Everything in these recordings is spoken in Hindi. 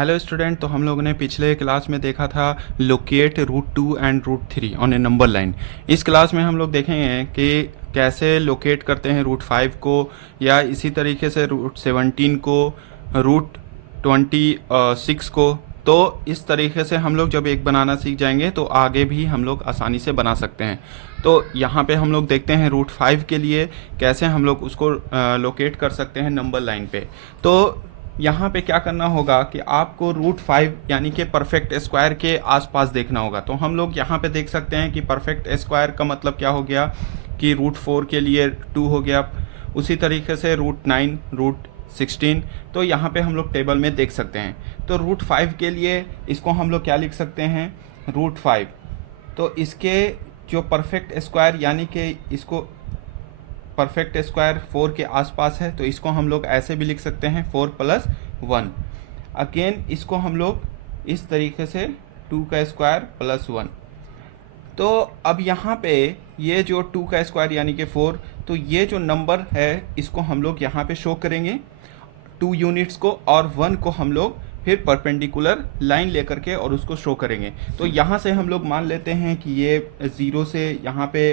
Hello student. तो हम लोगों ने पिछले क्लास में देखा था locate root 2 and root 3 on a number line. इस क्लास में हम लोग देखेंगे कि कैसे लोकेट करते हैं रूट 5 को, या इसी तरीके से रूट 17 को, रूट 26 को। तो इस तरीके से हम लोग जब एक बनाना सीख जाएंगे तो आगे भी हम लोग आसानी से बना सकते हैं। तो यहाँ पे हम लोग देखते हैं रूट 5 के लिए कैसे हम लोग उसको लोकेट कर सकते हैं नंबर लाइन पे। तो यहाँ पे क्या करना होगा कि आपको रूट 5 यानी कि परफेक्ट स्क्वायर के आसपास देखना होगा। तो हम लोग यहाँ पे देख सकते हैं कि परफेक्ट स्क्वायर का मतलब क्या हो गया कि रूट 4 के लिए 2 हो गया, उसी तरीके से रूट 9, रूट 16। तो यहाँ पे हम लोग टेबल में देख सकते हैं। तो रूट 5 के लिए इसको हम लोग क्या लिख सकते हैं, रूट 5। तो इसके जो परफेक्ट स्क्वायर यानी कि इसको परफेक्ट स्क्वायर 4 के आसपास है, तो इसको हम लोग ऐसे भी लिख सकते हैं 4 + 1। अगेन इसको हम लोग इस तरीके से 2 का स्क्वायर + 1। तो अब यहाँ पे ये जो 2 का स्क्वायर यानी कि 4, तो ये जो नंबर है इसको हम लोग यहाँ पे शो करेंगे 2 यूनिट्स को, और 1 को हम लोग फिर परपेंडिकुलर लाइन लेकर के और उसको शो करेंगे। तो यहाँ से हम लोग मान लेते हैं कि ये 0 से यहाँ पे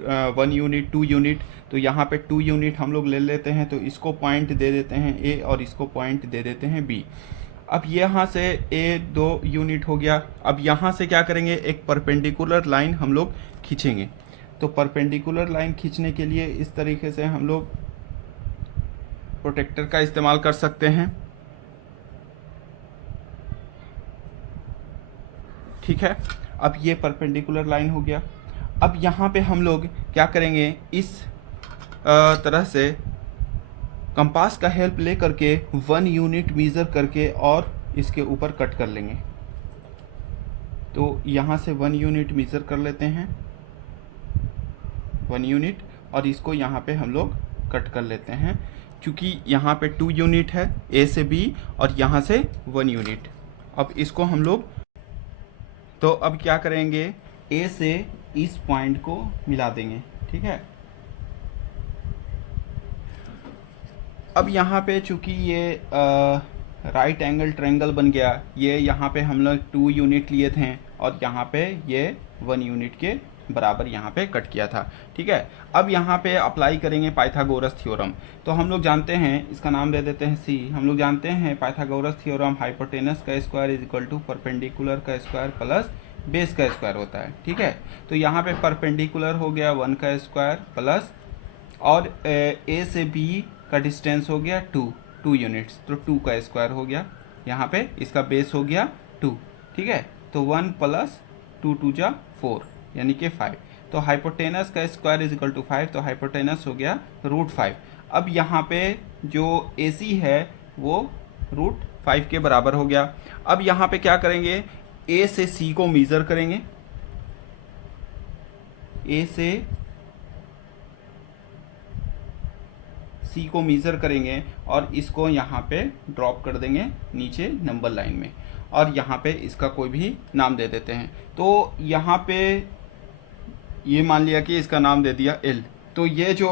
1 यूनिट, 2 यूनिट, तो यहाँ पे 2 यूनिट हम लोग ले लेते हैं। तो इसको पॉइंट दे देते हैं ए और इसको पॉइंट दे देते हैं बी। अब यहाँ से ए 2 यूनिट हो गया। अब यहाँ से क्या करेंगे, एक परपेंडिकुलर लाइन हम लोग खींचेंगे। तो परपेंडिकुलर लाइन खींचने के लिए इस तरीके से हम लोग प्रोटेक्टर का इस्तेमाल कर सकते हैं। ठीक है, अब ये परपेंडिकुलर लाइन हो गया। अब यहाँ पे हम लोग क्या करेंगे, इस तरह से कंपास का हेल्प ले करके 1 यूनिट मेज़र करके और इसके ऊपर कट कर लेंगे। तो यहाँ से 1 यूनिट मेज़र कर लेते हैं, 1 यूनिट, और इसको यहाँ पे हम लोग कट कर लेते हैं। क्योंकि यहाँ पे 2 यूनिट है ए से बी और यहाँ से 1 यूनिट। अब इसको हम लोग, तो अब क्या करेंगे, ए से इस पॉइंट को मिला देंगे। ठीक है, अब यहाँ पे चूंकि ये राइट एंगल ट्रायंगल बन गया, ये यहाँ पे हम लोग 2 यूनिट लिए थे और यहाँ पे ये 1 यूनिट के बराबर यहाँ पे कट किया था। ठीक है, अब यहाँ पे अप्लाई करेंगे पाइथागोरस थ्योरम। तो हम लोग जानते हैं, इसका नाम दे देते हैं सी। हम लोग जानते हैं पाइथागोरस थ्योरम हाइपोटेनस का square is equal to perpendicular का स्क्वायर प्लस बेस का स्क्वायर होता है। ठीक है, तो यहाँ पे परपेंडिकुलर हो गया 1 का स्क्वायर प्लस, और ए से बी का डिस्टेंस हो गया 2 यूनिट्स, तो 2 का स्क्वायर हो गया। यहाँ पे इसका बेस हो गया 2। ठीक है, तो 1 + 2 × 2 = 4 यानी कि 5। तो हाइपोटेनस का स्क्वायर इज इक्वल टू 5, तो हाइपोटेनस हो गया रूट 5। अब यहाँ पे जो ए सी है वो रूट 5 के बराबर हो गया। अब यहाँ पे क्या करेंगे, ए से सी को मेजर करेंगे, ए से सी को मेजर करेंगे और इसको यहाँ पे ड्रॉप कर देंगे नीचे नंबर लाइन में, और यहाँ पे इसका कोई भी नाम दे देते हैं। तो यहाँ पे ये मान लिया कि इसका नाम दे दिया एल। तो ये जो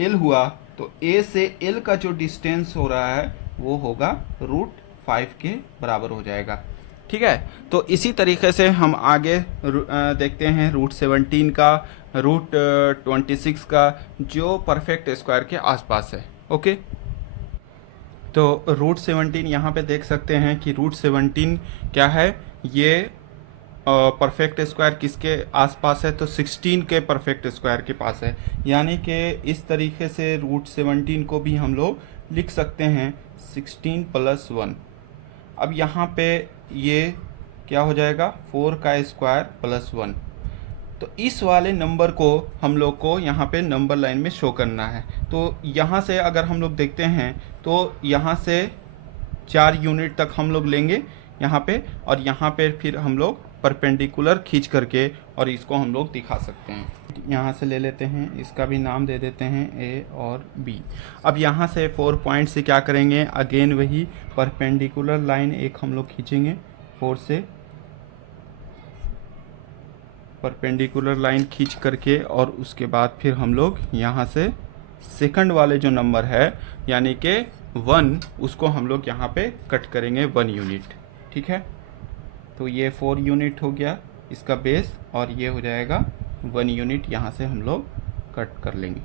एल हुआ, तो ए से एल का जो डिस्टेंस हो रहा है वो होगा रूट 5 के बराबर हो जाएगा। ठीक है, तो इसी तरीके से हम आगे देखते हैं रूट 17 का, रूट 26 का, जो परफेक्ट स्क्वायर के आसपास है। ओके, तो रूट 17 यहाँ पे देख सकते हैं कि रूट 17 क्या है, ये परफेक्ट स्क्वायर किसके आसपास है, तो 16 के परफेक्ट स्क्वायर के पास है। यानी कि इस तरीके से रूट 17 को भी हम लोग लिख सकते हैं 16 + 1। अब यहाँ पे ये क्या हो जाएगा, 4 का स्क्वायर + 1। तो इस वाले नंबर को हम लोग को यहाँ पे नंबर लाइन में शो करना है। तो यहाँ से अगर हम लोग देखते हैं तो यहाँ से 4 यूनिट तक हम लोग लेंगे यहाँ पे, और यहाँ पे फिर हम लोग परपेंडिकुलर खींच करके और इसको हम लोग दिखा सकते हैं। यहाँ से ले लेते हैं, इसका भी नाम दे देते हैं ए और बी। अब यहाँ से 4 पॉइंट से क्या करेंगे, अगेन वही परपेंडिकुलर लाइन एक हम लोग खींचेंगे, 4 से परपेंडिकुलर लाइन खींच करके, और उसके बाद फिर हम लोग यहाँ से सेकंड वाले जो नंबर है यानी कि 1, उसको हम लोग यहाँ पे कट करेंगे 1 यूनिट। ठीक है, तो ये 4 यूनिट हो गया इसका बेस, और ये हो जाएगा 1 यूनिट, यहाँ से हम लोग कट कर लेंगे।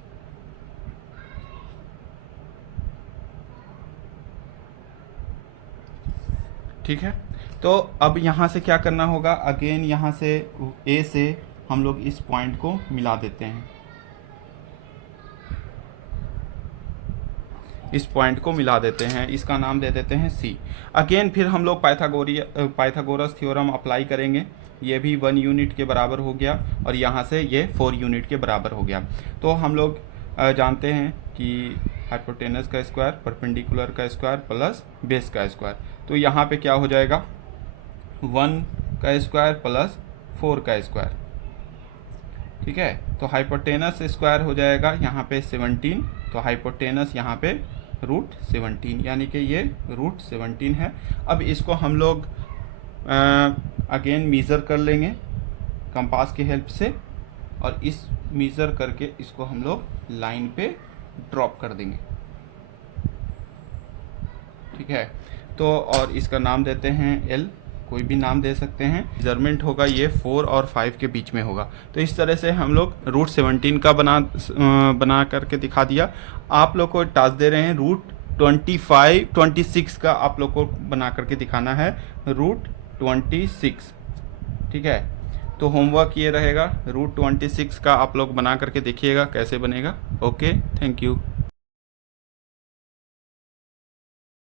ठीक है, तो अब यहाँ से क्या करना होगा, अगेन यहाँ से ए से हम लोग इस पॉइंट को मिला देते हैं, इस पॉइंट को मिला देते हैं, इसका नाम दे देते हैं सी। अगेन फिर हम लोग पाइथागोरस थ्योरम अप्लाई करेंगे, ये भी 1 यूनिट के बराबर हो गया, और यहाँ से ये 4 यूनिट के बराबर हो गया। तो हम लोग जानते हैं कि हाइपोटेनस का स्क्वायर, परपेंडिकुलर का स्क्वायर प्लस बेस का स्क्वायर, तो यहाँ पे क्या हो जाएगा 1 का स्क्वायर प्लस 4 का स्क्वायर। ठीक है, तो हाइपोटेनस स्क्वायर हो जाएगा यहाँ पे 17, तो हाइपोटेनस यहाँ पे √17, यानी कि ये √17 है। अब इसको हम लोग अगेन मीज़र कर लेंगे कंपास की हेल्प से, और इस मीज़र करके इसको हम लोग लाइन पे ड्रॉप कर देंगे। ठीक है, तो और इसका नाम देते हैं L, कोई भी नाम दे सकते हैं। मेजरमेंट होगा ये 4 और 5 के बीच में होगा। तो इस तरह से हम लोग √17 का बना करके दिखा दिया। आप लोग को टास्क दे रहे हैं √26 का आप लोग को बना करके दिखाना है, √26। ठीक है, तो होमवर्क ये रहेगा, √26 का आप लोग बना करके देखिएगा कैसे बनेगा। Okay, thank you.